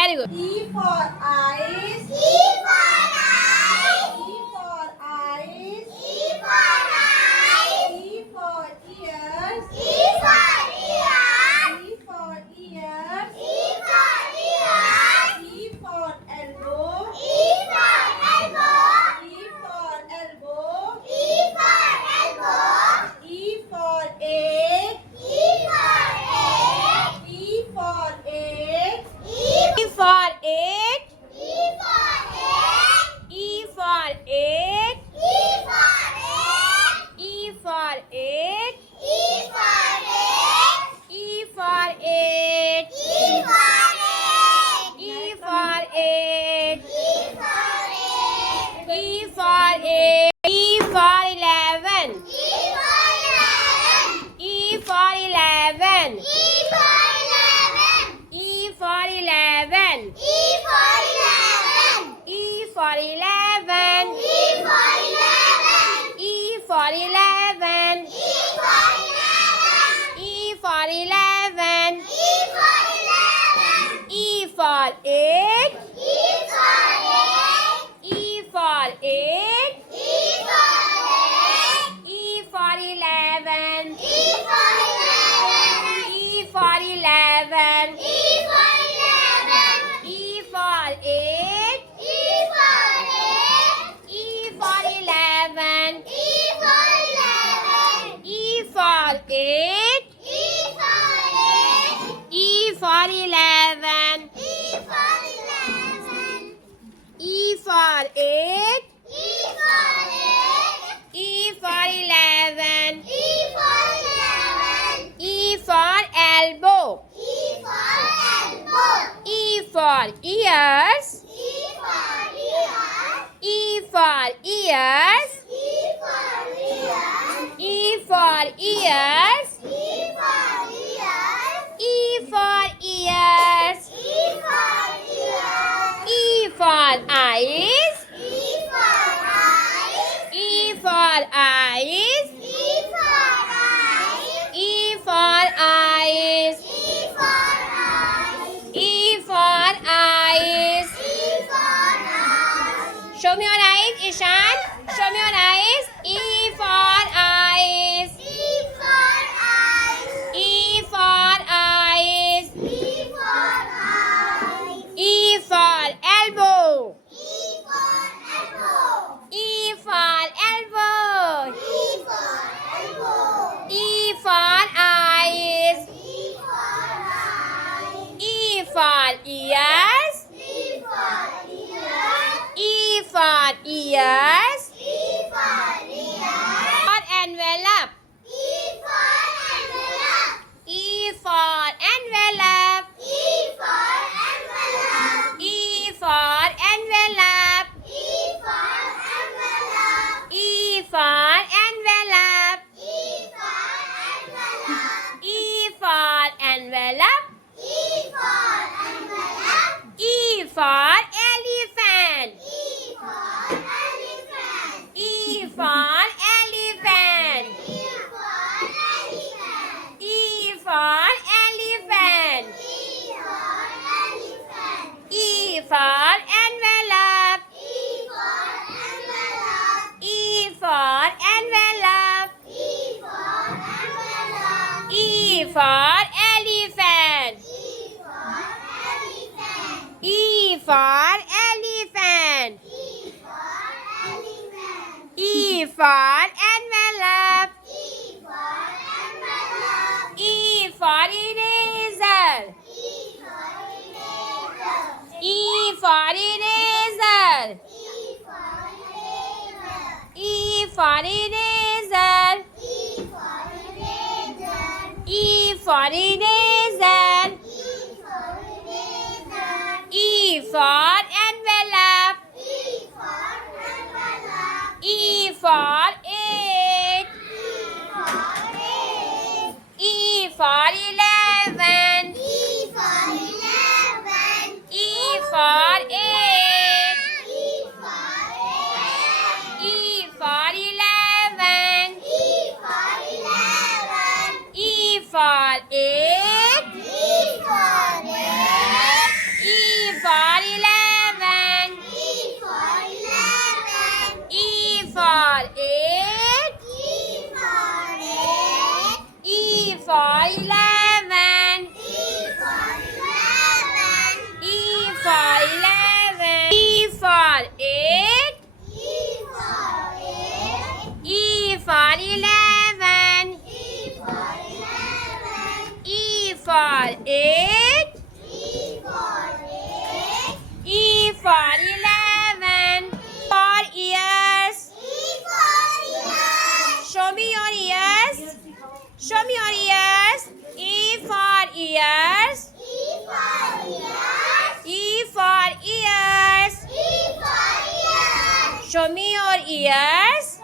Very good. E for eyes. E for eyes. E for eyes. E for eyes. E for ears. E for ears. E for ears. E for ears. E for elbow. E for elbow. E for elbow. E for elbow. E for egg. E for egg. E for egg. E for egg. E for egg. E for egg. E for egg. E for egg. E for egg. E for egg. E for egg. E E for egg. for egg. E for 11. E for 11. E for 11. E for 11. E for 11. E for 11. E for 11. E E for 11. for 8. E for 8. E for 8. E for 8. E for 11. E for 11. E for 11. E for 8. E for 11. E for 8. E for 11. E for 8. E for 11. E for 11. E for elbow. E for elbow. E for ears. E for ears. E for ears. E for ears. E for ears. E for ears. E for ears. E for ears. E for eyes. E for eyes. E for eyes. E for eyes. E for eyes. E for eyes. E for eyes. E for eyes. Show me your eyes, Ishan. Show me your eyes. E for eyes. E for eyes. E for eyes. E for eyes. E for elbow. E for elbow. E for elbow. E for elbow. E for eyes. E for eyes. E for ears. E for ears. E for ears. E for ears. For envelope. E for envelope. E for envelope. E for envelope. E for envelope. E for envelope. E for envelope. E for envelope. E for envelope. E E for envelope. for elephant. E for elephant. E for elephant. E for elephant. E E for elephant. for envelope. E for envelope. E for envelope. E for envelope. E for elephant. E E for elephant. for envelope. E E for envelope. for eraser. E for eraser. E for eraser. E E for eraser. for eraser. E E for eraser. for envelope. E for envelope. E for 8. E E for 8. for 11. E for 11. E for 8. E for 8. E for 11. E for 11. E for 8. Show me your ears.